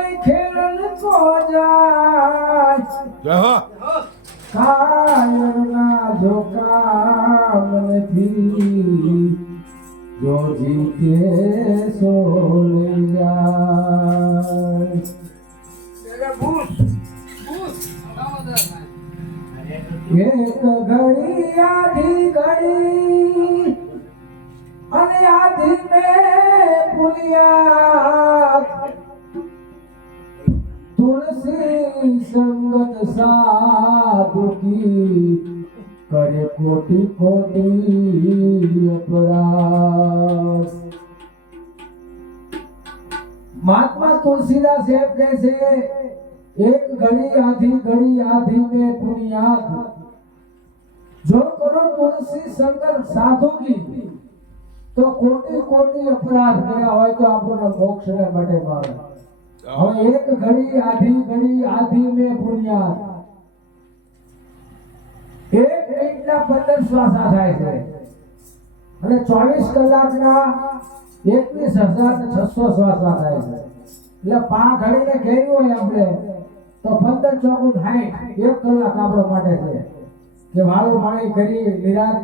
કોઈ ખેલ કો જાય કાયરના જોકામ નથી જો જીતે સો લઈ જાય એક ઘડી આધી ઘડી અને આધી મે પુલિયા तुलसी संगत साधु की करे कोटि कोटि अपराध। महात्मा तुलसीदास साहब कैसे एक घड़ी आधी में पुनियाद जो करो तुलसी संगत साधु की तो कोटि कोटि अपराध કર્યા હોય તો આપણને મોક્ષ ને માટે મારે। હવે એક ઘડી આધી મે પુણ્યાત એક મિનિટના 15 શ્વાસા થાય છે અને 24 કલાકના 21,600 શ્વાસા થાય છે। એટલે 5 ઘડીને ઘેર્યું હોય આપણે તો 15 ચોકું 60 1 કલાક આપણો માટે છે કે વાળું પાણી કરી નિરાત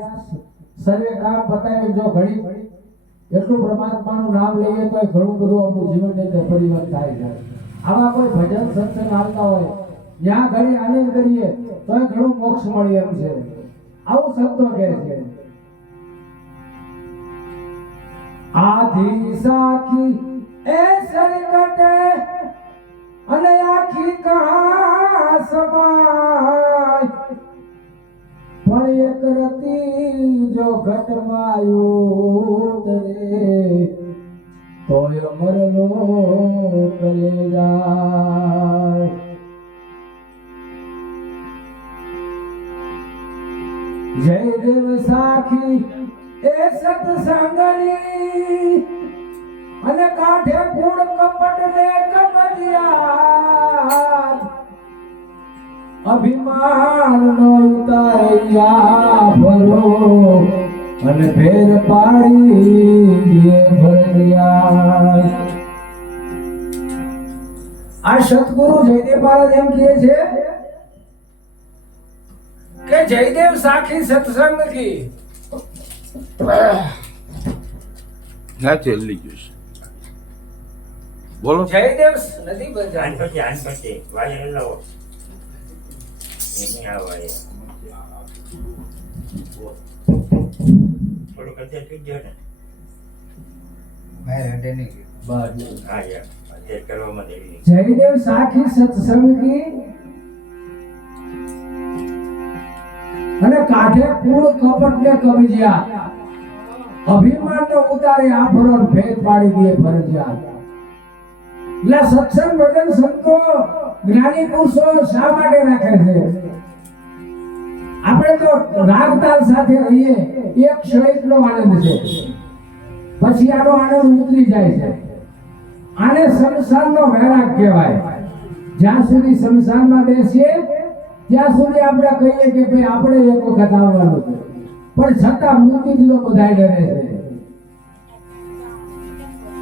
સર્વે કામ પતાવી જો ઘડી એટલું પરમાત્માનું નામ લઈએ તો ઘણું બધું આપણું જીવનની અંદર પરિવર્તન થાય છે। આવા કોઈ ભજન સત્સંગ આવતા હોય જ્યાં ઘડી આનંદ કરીએ તો ઘણું મોક્ષ મળે એમ છે। આવું શબ્દો કહે છે આધી સાખી એ સંકટે અને આખી કહા સમાય પણ એક રતી જો ઘટમાં ઉતરે તોય અમરનો કરે જાય। જયદેવ સાખી એ સત્સંગની અને કાઠે કૂડ કપટ ને કમજિયા અભિમાન નો ઉતાર્યા ભરો અને ફેર પાડી ભર્યા। આ સતગુરુ જયદેવ મહારાજ એમ કહે છે કે જયદેવ સાખી સત્સંગ કી ના ચેલી ગયું છે બોલો જયદેવ નથી બજાન પછી વાય લાવો નહીં આવે થોડું કદે થઈ ગયો ને ભાઈ હટે નહીં બસ હા યાર તે કરવામાં દેવી જયદેવ સાખી સત્સંગ કી અને કાઢે કૂળ કપટ ને કબજિયાત અભિમાન ને ઉતારે આભરણ ભેદ પાડી દે ફરજિયાત। એટલે સત્સંગ ભજન સંતો જ્ઞાની પુરુષો શા માટે રાખે છે? આપણે તો રાગ તાલ સાથે રહીએ એક ક્ષણિકનો આનંદ છે પછી આનો આનંદ ઉતરી જાય છે। આને સંસારનો વૈરાગ કહેવાય। જ્યાં સુધી સંસારમાં બેસીએ ત્યાં સુધી આપણે કહીએ કે ભાઈ આપણે એક વખત આવવાનું છે પણ છતાં મૃત્યુથી તો બધા ડરે છે।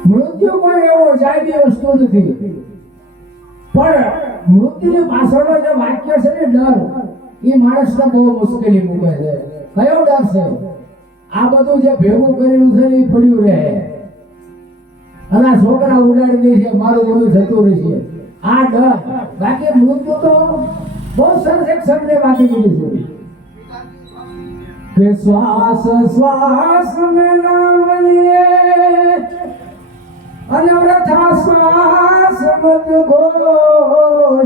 મૃત્યુ કોઈ એવો જાયદી વસ્તુ નથી પણ મૃત્યુની પાછળનો જે વાક્ય છે ને ડર એ માણસને બહુ મુશ્કેલી મૂકે છે। કયો ડર છે? આ બધું જે ભેગું કરેલું છે એ પડ્યું રહે અને આ છોકરા ઉડાડી દે છે મારું બધું જતું રહેશે આ ડર। બાકી મૃત્યુ તો બહુ સરસ એક શબ્દ બાકી ગયું છે કે શ્વાસ શ્વાસ में नाम लिए अनवरथा श्वास मत घोय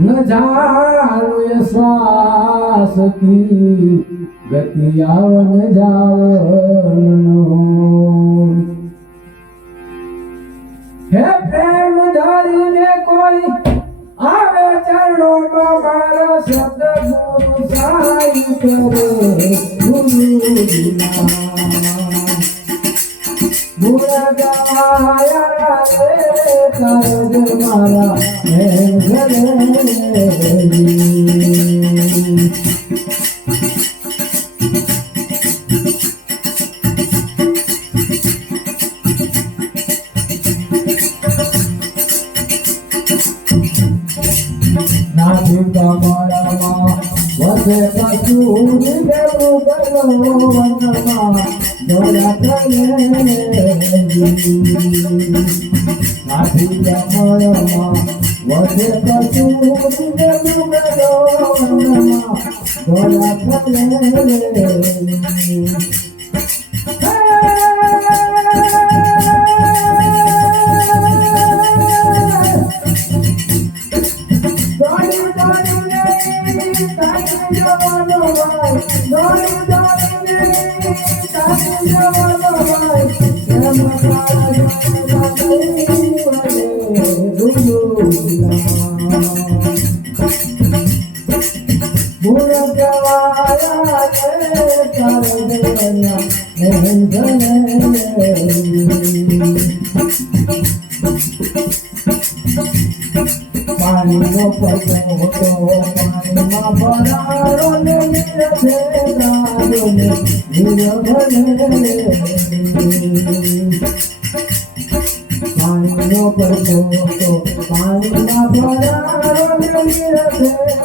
न जानो ये श्वास की गति आवन जावनो। हे प्रेम धारी ने कोई आवे चरणों में मारा सतगुरु साई करे गुरु बिना बुरा गवाया रे कर्ज मारा है घरे। કમળમાં વસે કસ્તુરી ને મૃગલો વનમાં દોડા કરે હાથી કમળમાં વસે કસ્તુરી ને મૃગલો વનમાં દોડા કરે પાણીનો પડતો હતો પાણીમાં ભરારો ને નીરસે ગાયો ને પાણીનો પડતો હતો પાણીમાં ભરારો ને નીરસે ગાયો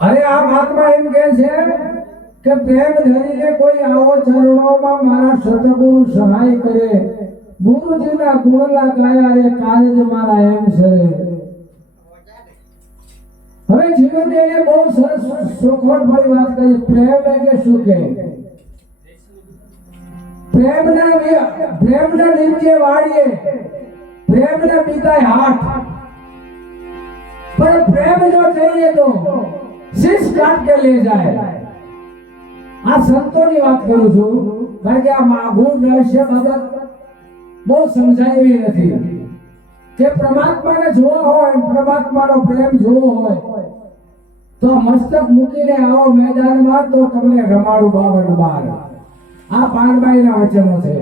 અરે આ મહાત્મા એમ કહે છે કે પ્રેમ ધરીને કોઈ આવો ચરણોમાં મારા સતગુરુ સહાય કરે ગુરુજીના ગુણલા ગાયા રે કારજ મારા એમ છે હવે જીવન એને બહુ સરસ સુખોટ ભરી વાત કરી પ્રેમ એટલે શું કે પ્રેમના નીચે વાળીએ પ્રેમના પિતાએ હાથ पर प्रेम जो चाहिए तो शीश काट के ले जाए आ संतों की बात करू छू कारण के आ गुण रहस्य बाबत बहुत समझाई નથી કે પરમાત્માને જોવો હોય પરમાત્માનો પ્રેમ જોવો હોય તો મસ્તક મૂકીને આવો મેદાનમાં તો તમને રમાડું 52 આ પાનબાઈના વચનો છે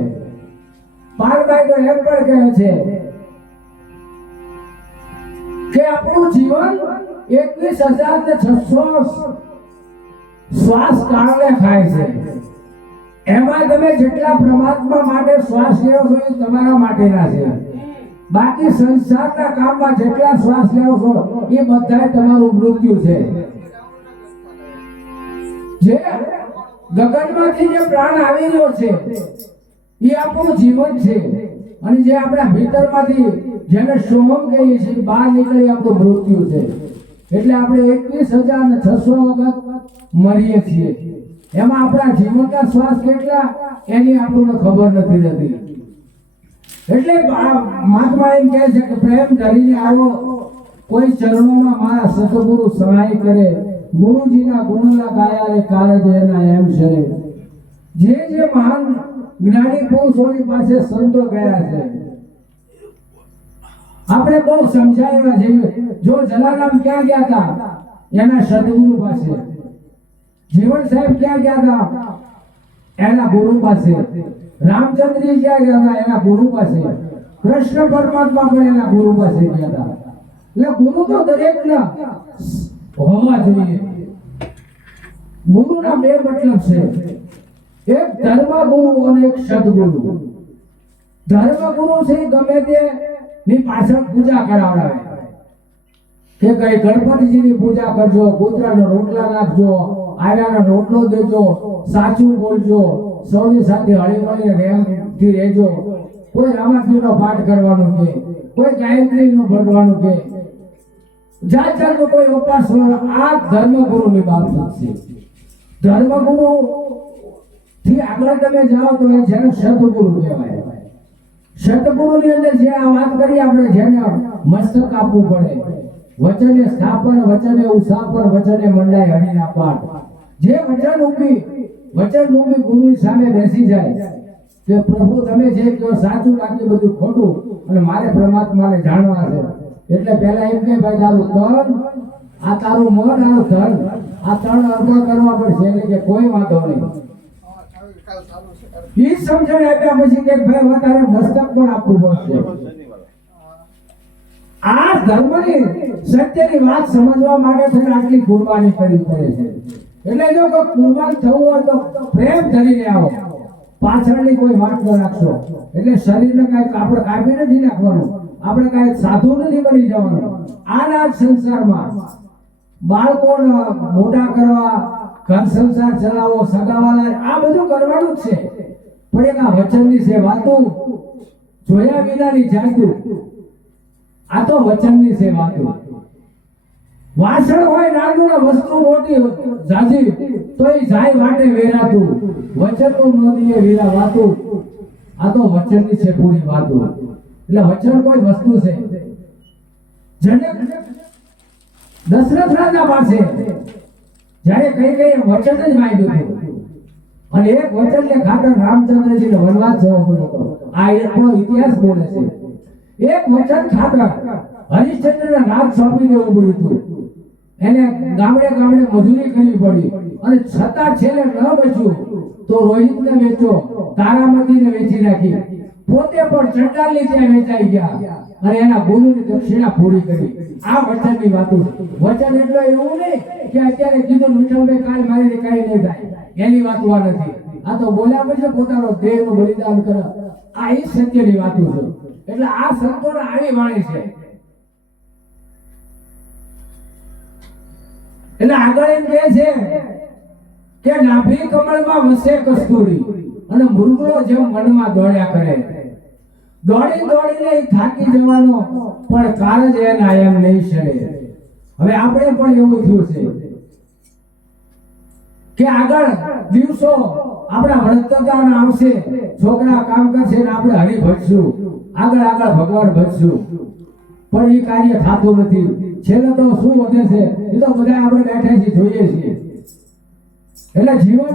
પાનબાઈ તો એમ પણ કહે છે કે આપણું જીવન 21,600 શ્વાસ કાળને ખાય છે એમાં તમે જેટલા પરમાત્મા માટે શ્વાસ લેવો છો એ તમારા માટેના છે બાકી સંસારના કામમાં જેટલા શ્વાસ લેવો છો એ બધાય તમારું મૃત્યુ છે જે ગગનમાંથી જે પ્રાણ આવી રહ્યો છે એ આપણું જીવન છે અને જે આપણા ભીતરમાંથી જેને સોહમ કહીએ છીએ બહાર નીકળી આપણું મૃત્યુ છે એટલે આપણે 21,600 વખત મરીએ છીએ એમાં આપણા જીવનના શ્વાસ કેટલા એની આપણને ખબર નથી રહેતી એટલે મહાત્મા એમ કહે છે કે પ્રેમ ધરીને આવો કોઈ ચરણોમાં મારા સતગુરુ સહાય કરે ગુરુજીના ગુણલા ગાયા રે કારજ એના એમ છે જે મહાન જ્ઞાની પુરુષોની પાસે સંતો ગયા છે આપણે બહુ સમજાવ્યા છે જો જલારામ ક્યાં ગયા હતા એના સદગુરુ પાસે જીવન સાહેબ ક્યાં ગયા હતા એના ગુરુ પાસે રામચંદ્રજી ક્યાં ગયા હતા એના ગુરુ પાસે કૃષ્ણ પરમાત્મા પણ એના ગુરુ પાસે ગયા હતા એટલે ગુરુ તો દરેકના હોવા જોઈએ ગુરુના બે મતલબ છે એક ધર્મગુરુ અને એક સદગુરુ ધર્મગુરુ છે ગમે તે ની પાછળ પૂજા કરાવડાવે કે કઈ ગણપતિજીની પૂજા કરજો કૂતરાનો રોટલા નાખજો આયાનો રોટલો દેજો સાચું બોલજો સૌની સાથે હળીમળીને પ્રેમથી રહેજો કોઈ રામાયણનો પાઠ કરવાનો કે કોઈ ગાયત્રીનું ભણવાનું કે જાત જાતનો કોઈ ઉપાસ આ ધર્મગુરુની બાબત છે ધર્મગુરુ થી આગળ તમે જાઓ તો એ જેને સદગુરુ કહેવાય સદગુરુની અંદર જે આ વાત કરી આપણે જેને મસ્તક આપવું પડે વચને સ્થાપન વચને ઉસાપન વચને મંડાય હરિના પાઠ જે વચન ઉભી વચન રૂપી ગુરુની સામે બેસી જાય કે પ્રભુ તમે જે કહો સાચું બાકી બધું ખોટું અને મારે પરમાત્માને જાણવા છે. એટલે પહેલા એમ કે ભાઈ તારું તન આ તારું મન આ ધન આ ત્રણ અર્પણ કરવા પડશે. એટલે કે કોઈ વાંધો નહીં. ઈ સમજણ આપ્યા પછી કે ભાઈ વધારે મસ્તક પણ આપવું પડશે. આ ધર્મની સત્યની વાત સમજવા માટે થઈને આટલી કુરબાની કરવી પડે છે. એટલે જો કોઈ કુરબાન થવું હોય તો પ્રેમ ધરીને આવો, પાછળની કોઈ વાત ન રાખશો. એટલે શરીરને કાંઈક આપણે કાપી નથી નાખવાનું, આપણે કાંઈક સાધુ નથી બની જવાનું. આના જ સંસારમાં બાળકોને મોટા કરવા, ઘર સંસાર ચલાવવો, સગાવાલા આ બધું કરવાનું જ છે. પણ એક આ વચનની છે વાતું, જોયા વિનાની જાતું. આ તો વચનની છે વાતું. વાસણ હોય નાનું ને વસ્તુ મોટી જાજી તો એ જાય વાટે વેરાતું. વચનનું નદીએ વીરા વાતું. આ તો વચનની છે પૂરી વાતું. એટલે વચન કોઈ વસ્તુ છે. જેને દશરથ રાજા પાસે જ્યારે કઈ વચન જ માંગ્યું હતું અને એક વચનને ખાતર રામચંદ્રજીને વનવાસ જવો પડ્યો હતો. આ આપણો ઇતિહાસ બોલે છે. એક વચન ખાતર હરિશ્ચંદ્રને રાજ સોંપી દેવું પડ્યું હતું. એને ગામડે ગામડે મજૂરી કરવી પડી અને છતાં છેલ્લે ન બચ્યું તો રોહિતને વેચો, તારામતીને વેચી નાખી, પોતે પણ ચંડાલની ત્યાં વેચાઈ ગયા અને એના ગુરુની દક્ષિણા પૂરી કરી. આ વચનની વાતો છે. વચન એટલે એવું નહીં કે અત્યારે કીધું વિઠ્ઠલભાઈ કાલ મારી કાંઈ નહીં થાય એની વાતો આ નથી. આ તો બોલ્યા પછી પોતાનો દેહનું બલિદાન કરે. આ એ સત્યની વાતો છે. એટલે આ સંતોને આવી વાણી છે. એટલે આગળ એમ કહે છે કે નાભી કમળમાં વસે કસ્તુરી અને મૃગલો જેમ મનમાં દોડ્યા કરે. દોડી દોડીને થાકી જવાનો પણ કારજ એના એમ નહીં સરે. હવે આપણે પણ એવું થયું છે કે આગળ દિવસો આપણા વૃદ્ધતાના આવશે, છોકરા કામ કરશે ને આપણે હરી ભજશું, આગળ આગળ ભગવાન ભજશું. પણ એ કાર્ય થતું નથી. છેલ્લે તો શું વધે છે એ તો બધા આપણે બેઠા છીએ જોઈએ છીએ. એટલે જીવન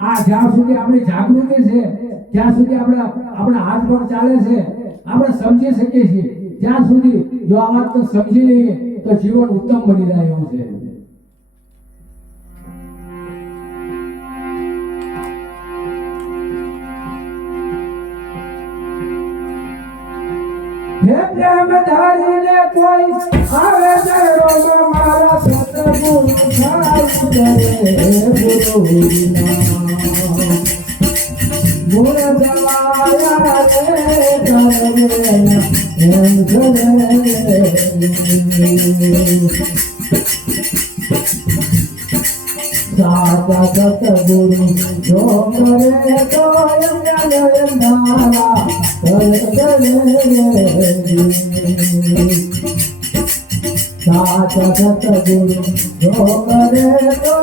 આ જ્યાં સુધી આપણી જાગૃતિ છે ત્યાં સુધી આપણા હાથ પર ચાલે છે, આપણે સમજી શકીએ છીએ. ત્યાં સુધી જો આ વાત તો સમજી લઈએ તો જીવન ઉત્તમ બની જાય એવું છે. હે પ્રેમ ધારીને કોઈ આવે શહેરોમાં મારા સતગુરુ થાય કરે ગુરુના ગુણ ગવાયા રે સાતા સતગુરુ જો કરે તો અંધારા સાત સતગુરુ જો કરે તો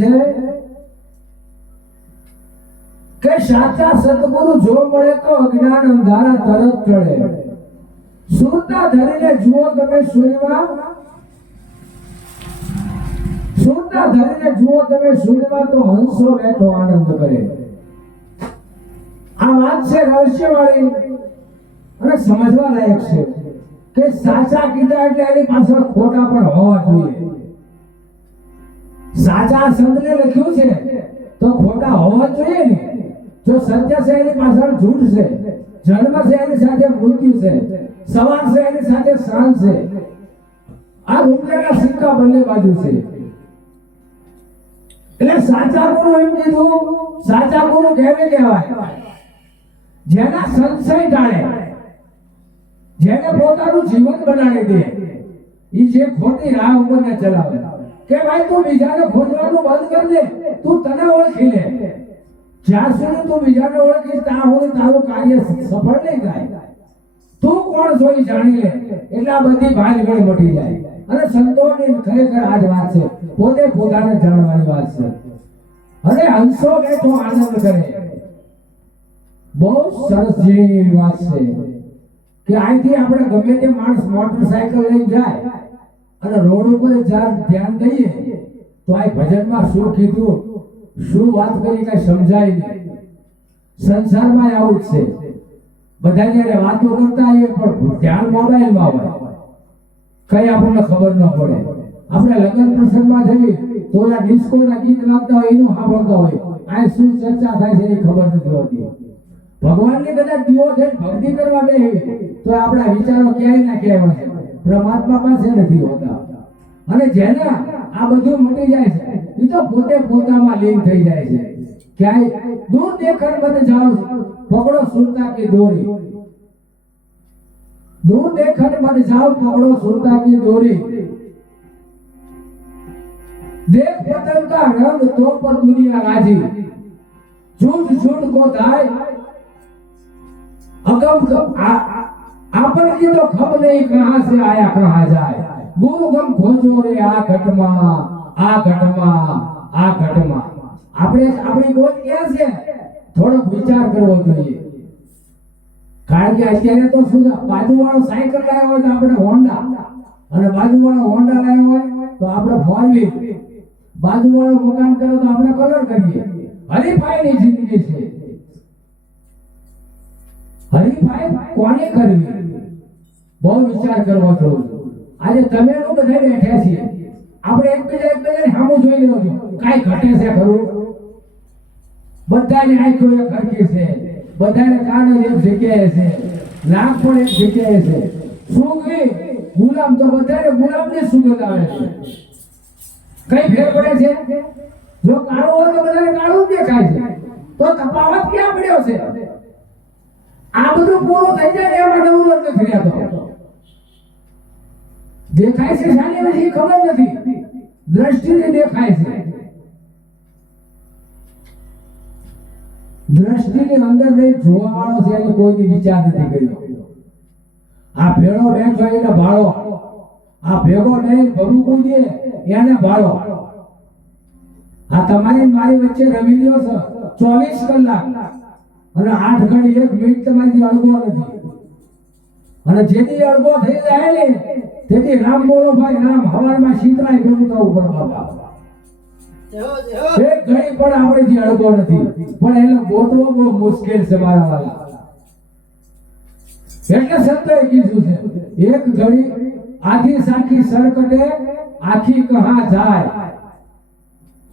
છે કે સાચા સદગુરુ જો મળે તો અજ્ઞાન અંધારા તરત ટળે. સુરતા ધરીને જુઓ તમે સૂર્યમાં, સુરતા ધરીને જુઓ તમે સૂર્યમાં તો હંસો બેઠો આનંદ કરે. આ વાત છે રહસ્યવાળી અને સમજવા લાયક છે કે સાચા કીધા એટલે એની પાછળ ખોટા પણ હોવા જોઈએ. સાચા સંતને લખ્યું છે તો ખોટા હોવા જોઈએ ને. જો સત્ય છે એની પાછળ જૂઠ છે, જન્મ છે એની સાથે મૃત્યુ છે, સવાર છે એની સાથે સાંજ છે. આ રૂપિયાના સિક્કા બંને બાજુ છે. એટલે સાચા ગુરુ એમ કીધું, સાચા ગુરુ કેવે કહેવાય જેના સંશય ટાળે, જેને પોતાનું જીવન બનાવી દે, ઈ જે ખોટી રાહ ઉપર ને ચલાવે કે ભાઈ તું બીજાને ખોજવાનું બંધ કરી દે, તું તને ઓળખી લે. જ્યાં સુધી તું બીજાને ઓળખીશ ત્યાં સુધી તારું કાર્ય સફળ નહીં થાય. તું કોણ છો ઈ જાણી લે એટલે આ બધી ભાંજગળ મટી જાય. અને સંતોની ખરેખર આ જ વાત છે, પોતે પોતાને જાણવાની વાત છે. અને હંસો બેઠો આનંદ કરે, બહુ સરસ જેવી વાત છે કે અહીંથી આપણે ગમે તે માણસ મોટરસાયકલ લઈને જાય અને રોડ ઉપર ધ્યાન દઈએ તો આ ભજનમાં શું કીધું, શું વાત કરી કઈ સમજાય નહીં. સંસારમાં આવું જ છે, બધા જયારે વાતો કરતા આવીએ પણ ધ્યાન મોબાઈલમાં હોય, કઈ આપણને ખબર ન પડે. આપણે લગ્ન પ્રસંગમાં જઈએ તો ઓલા ડિસ્કોના ગીત લાગતા હોય એનું સાંભળતા હોય, આ શું ચર્ચા થાય છે એની ખબર નથી હોતી. ભગવાનની કદાચ દીવો છે ભક્તિ કરવા બે તો આપણા વિચારો ક્યાંય ના ક્યાંય હોય, પરમાત્મા પાસે નથી હોતા. અને જેને આ બધું મટી જાય છે એ તો પોતે પોતામાં લીન થઈ જાય છે. ક્યાંય દૂર દેખણ મત જાઓ, પકડો સુરતા की डोरी, दूर देखण मत जाओ, पकड़ो सुरता की डोरी. देख पतंग का रंग तो पर दुनिया राजी, झूठ झूठ को धाय अगम आपन की तो खबर नहीं कहां से आया कहां जाए. गुरु गम खोजो रे आ घटमा, आ घटमा, आ घटमा. આપણે આપણી ગોત ક્યાં છે થોડો વિચાર કરવો જોઈએ. કારણ કે અત્યારે તો શું બાજુવાળો સાયકલ લાવ્યો હોય તો આપણે હોન્ડા, અને બાજુવાળો હોન્ડા લાવ્યો હોય તો આપણે ફોર વ્હીલ, બાજુવાળો મકાન કરે તો આપણે કલર કરીએ. હરીફાઈની જિંદગી છે. હરીફાઈ કોને કરવી બહુ વિચાર કરવો જોઈએ. આજે તમે લોકો બધા બેઠા છીએ, આપણે એકબીજાને સામું જોઈ લેવું છું, કાઈ ઘટે છે ખરું? બધાની આંખો એક હરખી છે, બધાને કાન એક જગ્યાએ છે, નાક પણ એક જગ્યાએ છે. સુગી ગુલામ તો બધાને ગુલામની સુગંધ આવે છે. કઈ ફેર પડે છે? જો કાળો હોય તો બધાને કાળું જ દેખાય છે, તો તફાવત ક્યાં પડ્યો છે? આ બધું પૂરું થઈ જાય એમાં નવું નથી રહેતો. દેખાય છે શાની નથી ખબર નથી, દ્રષ્ટિથી દેખાય છે. દ્રષ્ટિની અંદર રહી જોવા વાળો છે એને કોઈ વિચાર નથી કર્યો. આ ભેળો બેઠો એને ભાળો, આ ભેગો નહીં ભરૂકું દે એને ભાળો. આ તમારી મારી વચ્ચે રમી લ્યો છો 24 કલાક અને 8 ઘડી 1 મિનિટ તમારી અડગો નથી. અને જેથી અડગો થઈ જાય ને તેથી રામ બોલો ભાઈ રામ, હવારમાં શીતળાય ભેગું થવું પડે બાબા. એક ઘડી પણ આપણે જે અડગો નથી, પણ એને ગોતવો બહુ મુશ્કેલ છે મારા વાલા. એટલે સંતોએ કીધું છે એક ઘડી આધી સાખી સરકટે આખી કહા જાય,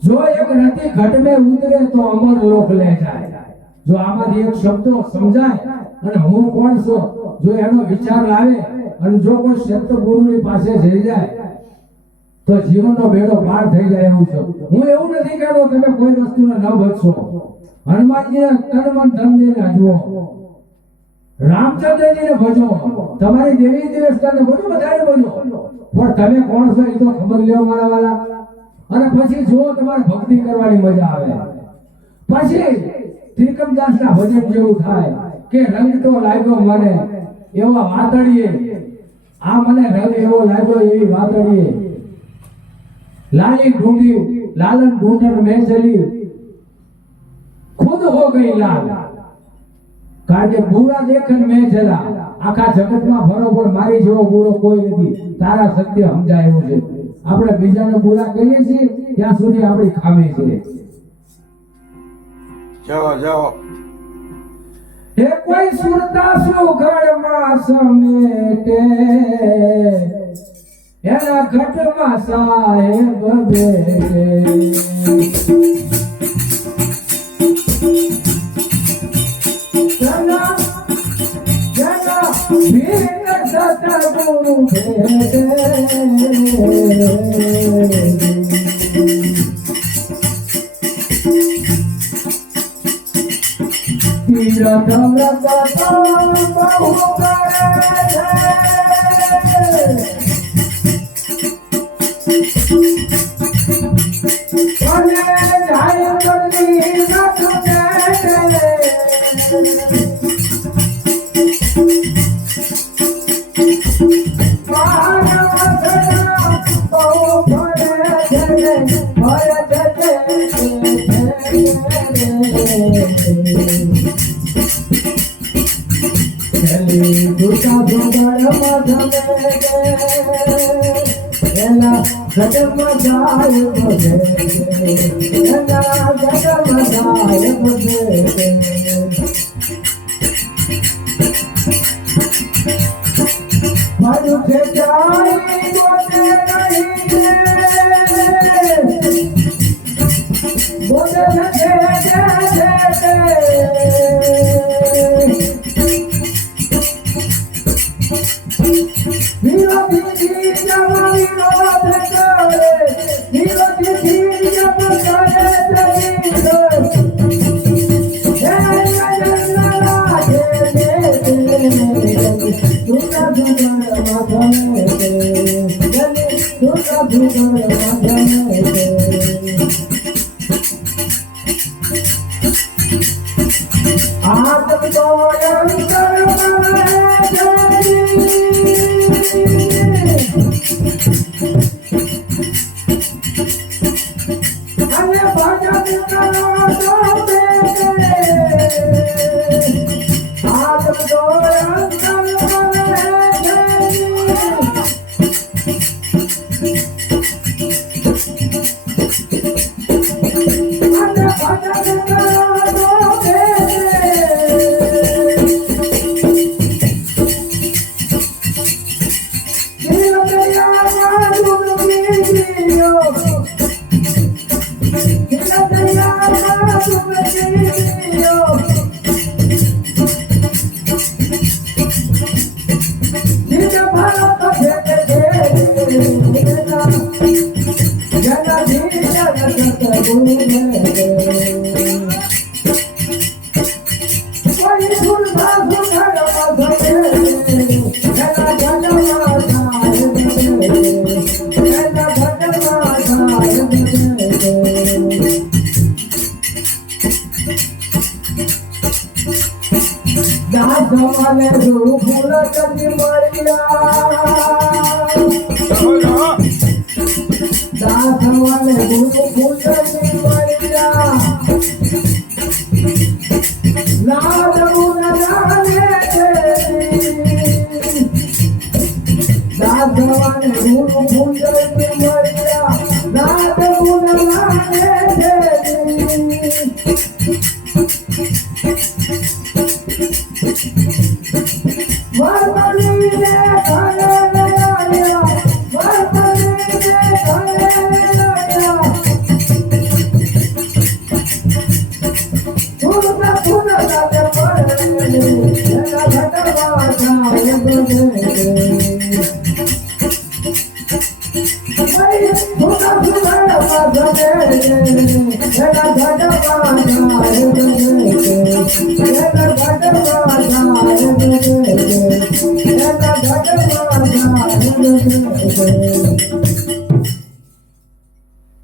જો એક રતિ ઘટ में ઉતરે તો અમર લોક લે જાય. જો આમાંથી એક શબ્દો સમજાય અને હું કોણ છું જો એનો વિચાર લાવે અને જો કોઈ સંત ગુરુની પાસે જઈ જાય તો જીવનનો બેડો પાર થઈ જાય એવું છે. હું એવું નથી કહેતો તમે કોઈ વસ્તુને ન બચશો. હનુમાનજીને તન મન ધન દઈને જુઓ, રામચંદ્રજીને ભજો, તમારી દેવી દેવતાને બધું બધાને ભજો, પણ તમે કોણ છો એ તો ખબર લ્યો મારા વાલા. અને પછી જો તમારે ભક્તિ કરવાની મજા આવે, પછી ત્રિકમદાસના ભજન જેવું થાય કે રંગ તો લાગ્યો મને એવા વાતડીએ, આ મને રંગ એવો લાગ્યો એવી વાતડીએ, લાલી ઢૂંઢી लालन ढूंढर में चली खुद हो गई लाल કારણ કે બુરા દેખન મેં ચલા આખા જગતમાં બરોબર મારી જેવો બુરો કોઈ નથી તારા સત્ય સમજાય એવું છે આપણે બીજાને બુરા કહીએ છીએ ત્યાં સુધી આપણી ખામી છે જાઓ જાઓ હે કોઈ સુરતા સુગળમાં સમેટે એના ઘટમાં સાહેબ બેઠે જના જના ભીન સતગુરુ ભેટે તીરથ વ્રત બહુ કરે અને જાય કરવી નથી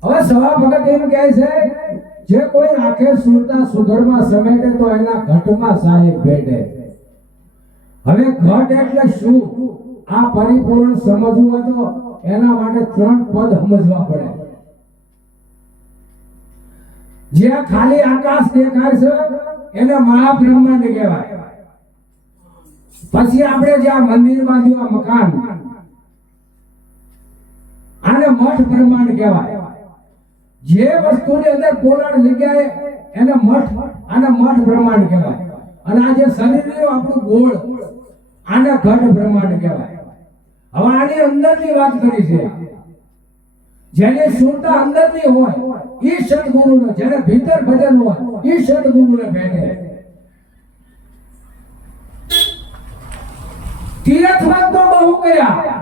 હવે સવા ભગત એમ કહે છે જે કોઈ આખે સુરતા સુઘડમાં સમેટે તો એના ઘટમાં સાહેબ ભેટે. હવે ઘટ એટલે શું આ પરિપૂર્ણ સમજવું હોય તો એના માટે ત્રણ પદ સમજવા પડે. જ્યાં ખાલી આકાશ દેખાય છે એને મહાબ્રહ્માંડ કહેવાય. પછી આપણે જ્યાં મંદિરમાં જોવા મકાન આને મઠ બ્રહ્માંડ કહેવાય. જે વસ્તુની અંદર પોલાણ જગ્યાએ એને આને મઠ બ્રહ્માંડ કહેવાય. અને આ જે શરીરનું આપણું ગોળ આને ઘટ બ્રહ્માંડ કહેવાય. હવે આની અંદરની વાત કરી છે. જેની શુદ્ધતા અંદરની હોય એ સદગુરુને, જેને ભીતર ભજન હોય એ સદગુરુને ભેટે. તીર્થમાં તો બહુ ગયા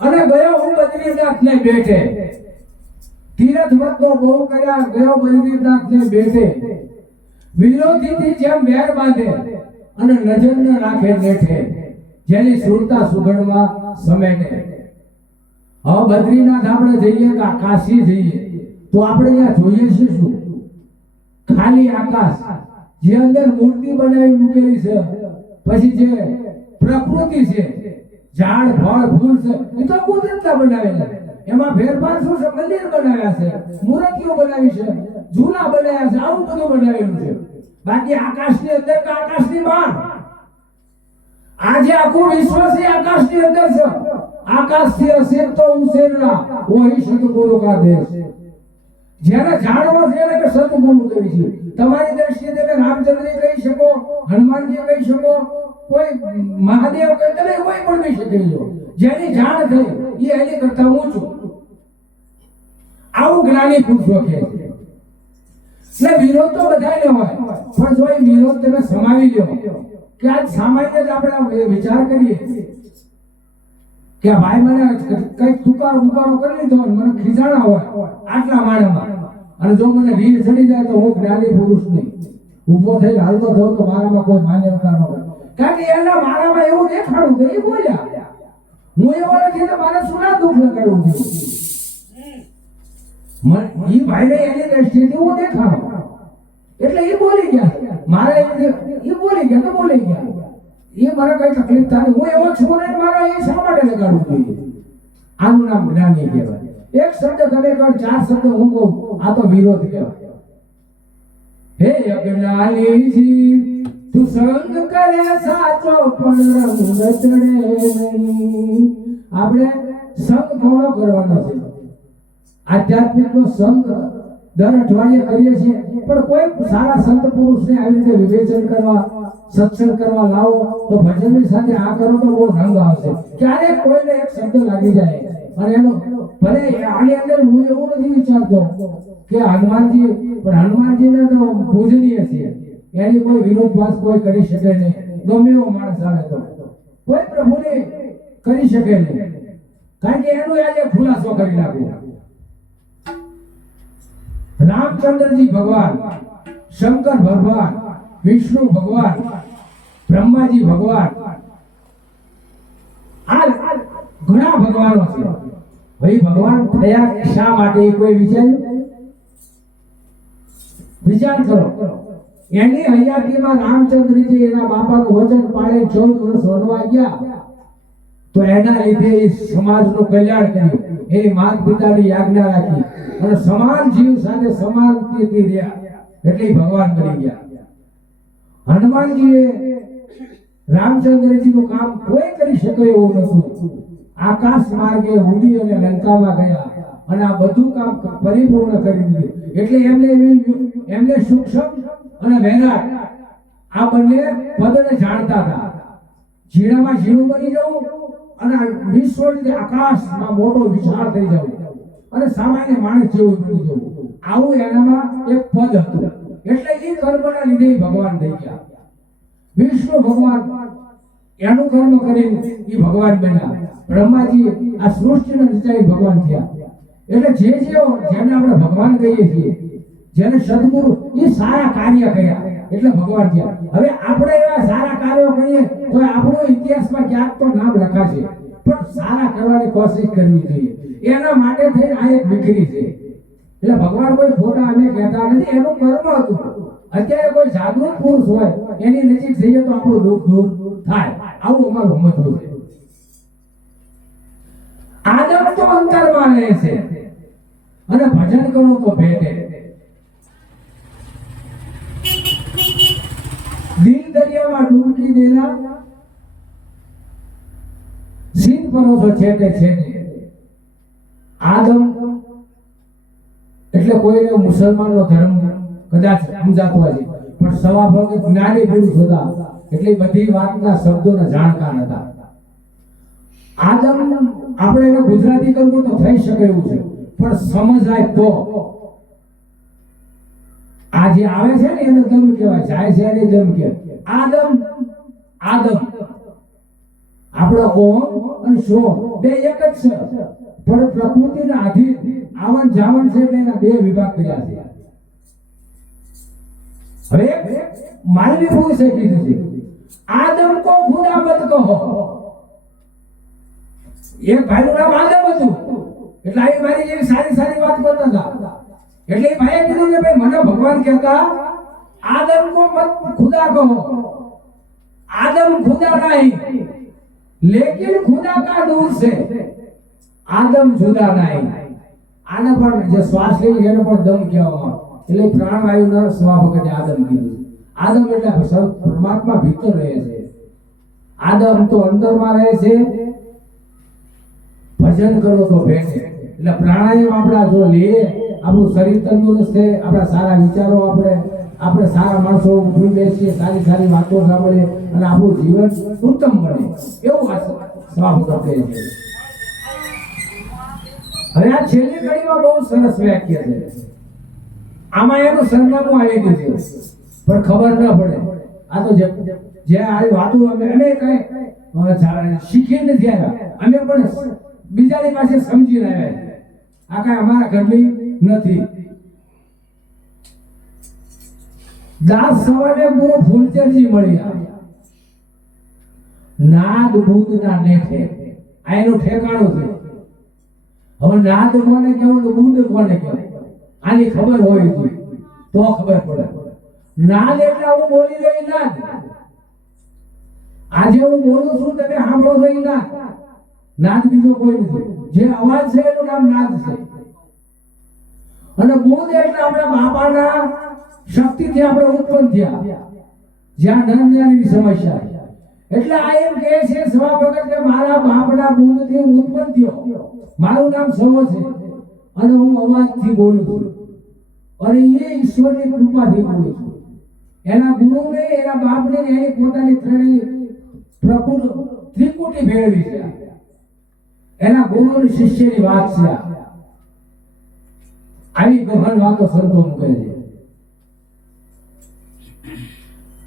અને ગયો હું બદ્રીનાથને બેઠે. તીર્થમાં તો બહુ કર્યા, ગયો બદ્રીનાથને બેઠે. વિરોધીથી જેમ વેર બાંધે અને નજર ન રાખે નેઠે, જેની સુરતા સુગણમાં સમેટે. હવે બદ્રીનાથ આપણે જઈએ કે કાશી જઈએ તો આપણે અહીંયા જોઈએ છે શું? ખાલી આકાશ, જે અંદર મૂર્તિ બનાવી મૂકેલી છે, પછી જે પ્રકૃતિ છે, ઝાડ ફળ ફૂલ છે, એ તો કુદરતના બનાવેલા. એમાં ફેરફાર શું છે? મંદિર બનાવ્યા છે, મૂર્તિઓ બનાવી છે, ઝૂલા બનાવ્યા છે, આવું બધું બનાવેલું છે. બાકી આકાશની અંદર કે આકાશની બહાર? આજે આખું વિશ્વ છે આકાશની અંદર છે. આકાશથી અસીર તો ઉછેરલા વહી સદગુરુ કા દેશ. જેને જાણવો છે એને કે સદગુરુ કહી છે. તમારી દ્રષ્ટિએ તમે રામચંદ્ર કહી શકો, હનુમાનજી કહી શકો, કોઈ મહાદેવ કહી, તમે કોઈ પણ કહી શકે છો. જેની જાણ થઈ એ એની કરતા ઊંચું. આવું જ્ઞાની પુરુષો કહે છે. ને વિરોધ તો બધાને હોય, પણ જો એ વિરોધ તમે સમાવી લ્યો કે આજ સામાન્ય જ આપણે વિચાર કરીએ કે ભાઈ મને કઈક તુકારો બુકારો કરી લીધો, મને ખીજાણા હોય આટલા માળામાં, અને જો મને રીલ ચડી જાય તો હું જ્ઞાની પુરુષ નહીં, ઊભો થઈ હાલતો થયો તો મારામાં કોઈ માન્યતા ન હોય. કારણ કે એના મારામાં એવું દેખાડું તો એ બોલ્યા. હું એવો નથી તો મારે સુના દુઃખ ન કરવું જોઈએ. એ ભાઈને એની દ્રષ્ટિથી હું દેખાડું એટલે એ બોલી ગયા. મારે એ બોલી ગયા તો બોલી ગયા. એ મને કઈ તકલીફ થાય, હું એવો છું ને મારે એ શા માટે લગાડવું જોઈએ? આનું નામ જ્ઞાની કહેવાય. એક શબ્દ તમે કહો, ચાર શબ્દ હું કહું, આ તો વિરોધ કહેવાય. હે અજ્ઞાનીજી તું સંગ કરે સાચો પણ રંગ ચડે નહીં. આપણે સંગ થોડો કરવાનો છે. આધ્યાત્મિક નો સંગ દર અઠવાડિયે કરીએ છીએ, પણ કોઈ સારા સંત પુરુષને આવી રીતે વિવેચન કરવા, સત્સંગ કરવા લાવો તો ભજનની સાથે આ કરો તો બહુ રંગ આવશે. ક્યારેક કોઈને એક શબ્દ લાગી જાય અને એનો ભલે આની અંદર હું એવું નથી વિચારતો કે હનુમાનજી, પણ હનુમાનજીને તો પૂજનીય છે, એની કોઈ વિરોધાભાસ કોઈ કરી શકે નહીં. ગમે એવો માણસ આવે તો કોઈ પ્રભુને કરી શકે નહીં, કારણ કે એનું આજે ખુલાસો કરી નાખ્યો. રામચંદ્રજી ભગવાન, શંકર ભગવાન, વિષ્ણુ ભગવાન, બ્રહ્માજી ભગવાન, આ ઘણા ભગવાનો છે. ભાઈ ભગવાન થયા શા માટે? કોઈ વિચાર કરો. એની હયાતીમાં રામચંદ્રજી એના બાપાનું વચન પાળે 14 વર્ષ વનવા ગયા તો એના લીધે એ સમાજનું કલ્યાણ કર્યું. એની માતા પિતાની આજ્ઞા રાખી અને સમાન જીવ સાથે સમાનતાથી રહ્યા, એટલે ભગવાન બની ગયા. હનુમાનજીએ રામચંદ્રજીનું કામ કોઈ કરી શકે એવું નહોતું. આકાશ માર્ગે ઉડી અને લંકામાં ગયા અને આ બધું કામ પરિપૂર્ણ કરી દીધું. એટલે એમને સૂક્ષ્મ અને વૈરાટ આ બંને પદને જાણતા હતા. ઝીણામાં ઝીણું બની જવું અને વિશ્વની આકાશમાં મોટો વિશાળ થઈ જવું અને સામાન્ય માણસ જેવું બની જવું, આવું એનામાં એક પદ હતું. એટલે એ કર્મના લીધે ભગવાન થઈ ગયા. વિષ્ણુ ભગવાન એનું કર્મ કરીને એ ભગવાન બન્યા. બ્રહ્માજી આ સૃષ્ટિને રચાઈ ભગવાન થયા. એટલે જેને આપણે ભગવાન કહીએ છીએ, જેને સદગુરુ, એ સારા કાર્ય કર્યા એટલે ભગવાન થયા. હવે આપણે એવા સારા કાર્યો કરીએ તો આપણો ઇતિહાસમાં ક્યાંક તો નામ લખાશે, પણ સારા કરવાની કોશિશ કરવી જોઈએ. એના માટે થઈને આ એક વિખરી છે. એટલે ભગવાન કોઈ ખોટા અમે કહેતા નથી, એનું કર્મ હતું. અત્યારે કોઈ જાગૃત પુરુષ હોય એની નજીક જઈએ તો આપણું દુઃખ દૂર થાય, આવું અમારું સમજવું છે. આદમ તો અંતરમાં રહે છે અને ભજન કરો તો ભેટે. પ્રકૃતિ દેના સીધ પરોસો છેટે છેટે આદમ એટલે કોઈને મુસલમાનનો ધર્મ કદાચ સમજાતો હશે પણ સ્વાભાવિક જ્ઞાની પુરુષ હતા એટલે બધી વાતના શબ્દોના જાણકાર હતા. આદમ આપણે એને ગુજરાતી કરવું તો થઈ શકે એવું છે પણ સમજાય તો આ જે આવે છે ને એને દમ કહેવાય, જાય છે એને દમ કહેવાય. આદમ આદમ આપણો ઓમ અને શો બે એક જ છે પણ પ્રકૃતિના આધીન આવન જાવન છે એટલે એના બે વિભાગ કર્યા છે. હવે માનવી પુરુષે કીધું છે આદમ કો ખુદા મત કહો. એક ભાઈનું નામ આદમ હતું એટલે આ મારી જેવી સારી સારી વાત કરતા હતા એટલે એ ભાઈએ કીધું કે ભાઈ મને ભગવાન કહેતા આદમ કો મત ખુદા કહો. आदम खुदा नहीं लेकिन खुदा का दूर से आदम जुदा नहीं. આને પણ જે શ્વાસ લઈ એને પણ દમ કહેવામાં એટલે પ્રાણવાયુના સ્વભાવ આદમ કીધું. આદમ એટલે પરમાત્મા ભીતર રહે છે. આદમ તો અંદરમાં રહે છે. ભજન કરો તો ભેટે એટલે પ્રાણાયામ આપણા જો લઈએ આપણું શરીર તંદુરસ્ત છે, આપણા સારા વિચારો આપણે સારા માણસો ઉભી બેસીએ, સારી સારી વાતો સાંભળીએ અને આપણું જીવન ઉત્તમ બને એવું સ્વભાવ કહે છે. હવે આ છેલ્લી કડીમાં બહુ સરસ વ્યાખ્યા છે. આમાં એનું સરનામું આવી ગયું છે પણ ખબર ન પડે. આ તો જે આ વાતો અમે કઈ શીખી નથી આવ્યા, અમે પણ બીજાની પાસે સમજીને આવ્યા. આ કઈ અમારા ઘરની નથી. દાસ સવારે ગુરુ ફૂલચંદજી મળ્યા નાદ બુંદના નેઠે. આ એનું ઠેકાણું છે. હવે નાદ કોને કહેવાય, બુંદ કોને કહેવાય આની ખબર હોય તો ખબર પડે. નાદ એટલે હું બોલી રહી નાદ. આજે હું બોલું છું તમે સાંભળો છો એ નાદ. નાદ બીજો કોઈ નથી. જે અવાજ છે એનું નામ નાદ છે. અને બુંદ એટલે આપણા બાપાના શક્તિથી આપણે ઉત્પન્ન થયા, જ્યાં નરનારીની સમસ્યા. એટલે આ એમ કહે છે સવા ભગત કે મારા બાપના બુંદથી હું ઉત્પન્ન થયો, મારું નામ સવો છે અને હું અવાજથી બોલું છું અને એ ઈશ્વરની કૃપાથી બોલું છું. એના ગુરુને એના બાપને એની પોતાની ત્રણેય પ્રકૃતિ ત્રિકુટી ભેળવી છે. એના ગુરુ અને શિષ્યની વાત છે. આવી ગહન વાતો સંતો મૂકે છે.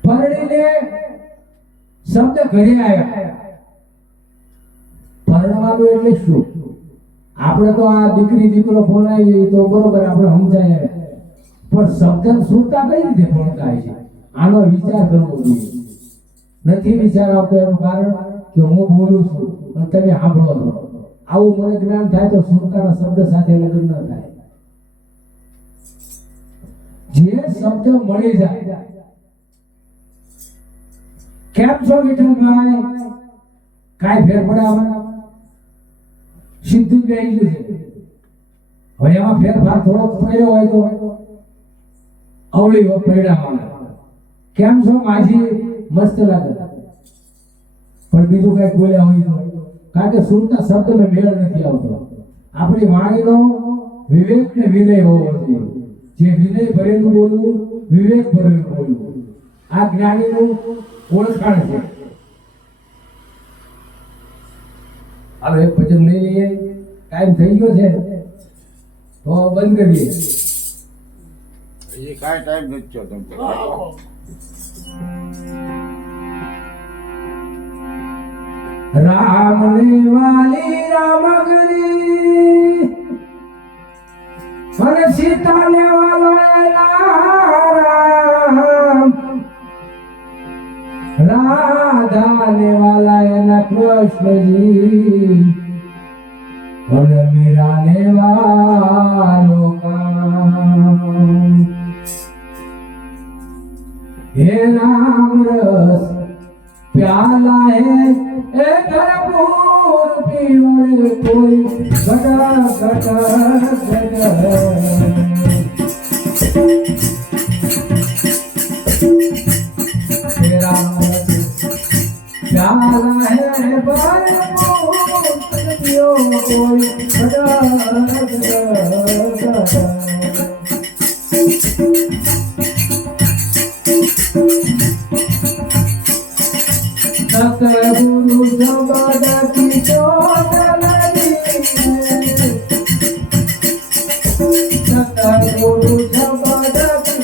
પરણીને શબ્દ ઘરે આવ્યા. પરણવાનું એટલે શું? આપણે તો આ દીકરી દીકરો ભણાવી તો બરોબર આપણે સમજાય, પણ શબ્દ સુરતા કઈ રીતે ભણતા છે આનો વિચાર કરવો જોઈએ. નથી વિચાર આવતો એનું કારણ કે હું બોલું છું અને તમે સાંભળો છો. આવું મને જ્ઞાન થાય તો સુરતાના શબ્દ સાથે લગ્ન ન થાય. જે શબ્દ મળી જાય. કેમ છો વિઠ્ઠલભાઈ? કાંઈ ફેર પડે આમાં? સીધું જ બેસી ગયું છે. હવે એમાં ફેરફાર થોડો કર્યો હોય તો અવળી પરિણામ. કેમ છો માજી? મસ્ત લાગે. પણ બીજું કઈ બોલ્યા હોય તો કારણ કે સુરતા શબ્દમાં મેળ નથી આવતો. આપણી વાણીનો વિવેક ને વિનય હોવો જોઈએ. જે વિનય ભરેલું બોલવું, વિવેક ભરેલું બોલવું, આ જ્ઞાનીનું ઓળખાણ છે. હાલો એક ભજન લઈ લઈએ. ટાઈમ થઈ ગયો છે તો બંધ કરીએ. હજી કાંઈ ટાઈમ નથી થયો તમને. રામ ને વાલી રામગરી અને સીતા ને વાલા રામ, રાધા ને વાલા એના કૃષ્ણજી અને મીરા ને વાલો કામ. હે નામ રસ प्याला है ए भरपूर पियो रे कोई गटा गटा तेरा મૂર્તિઓ કોઈ સતગુરુ જબરદસ્તી ચોટલી સતગુરુ જબરદસ્તી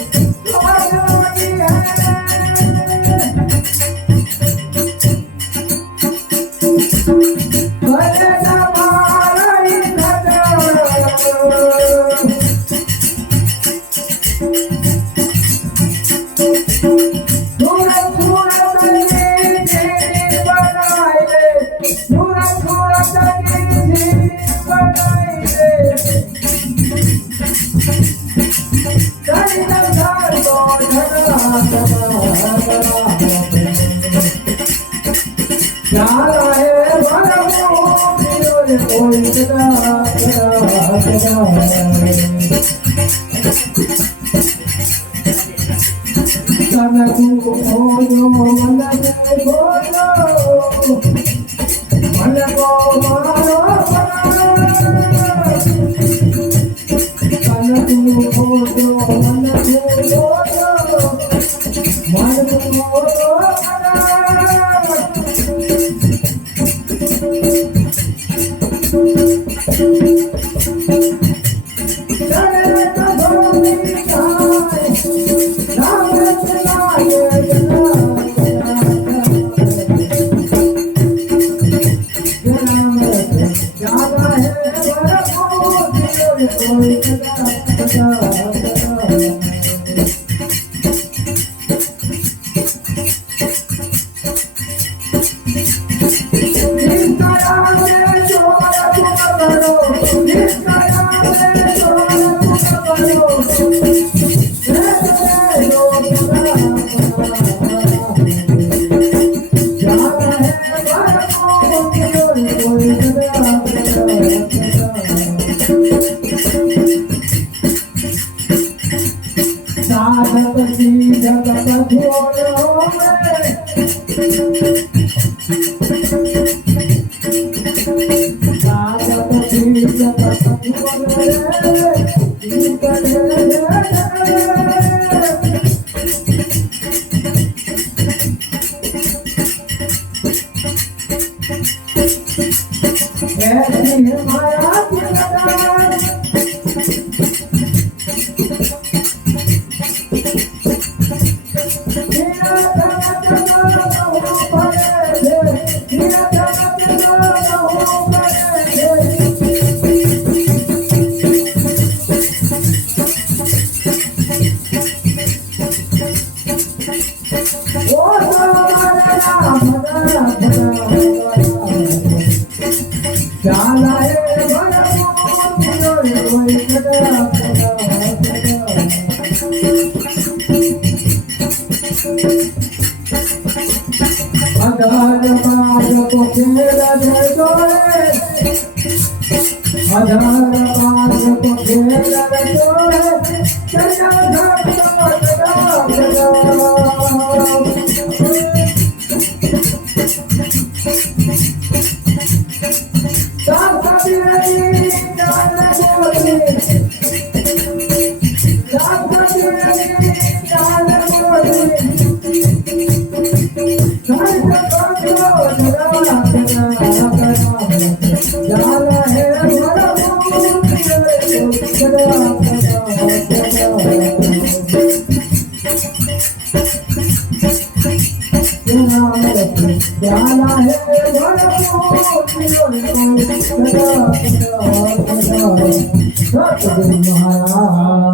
મહારાજ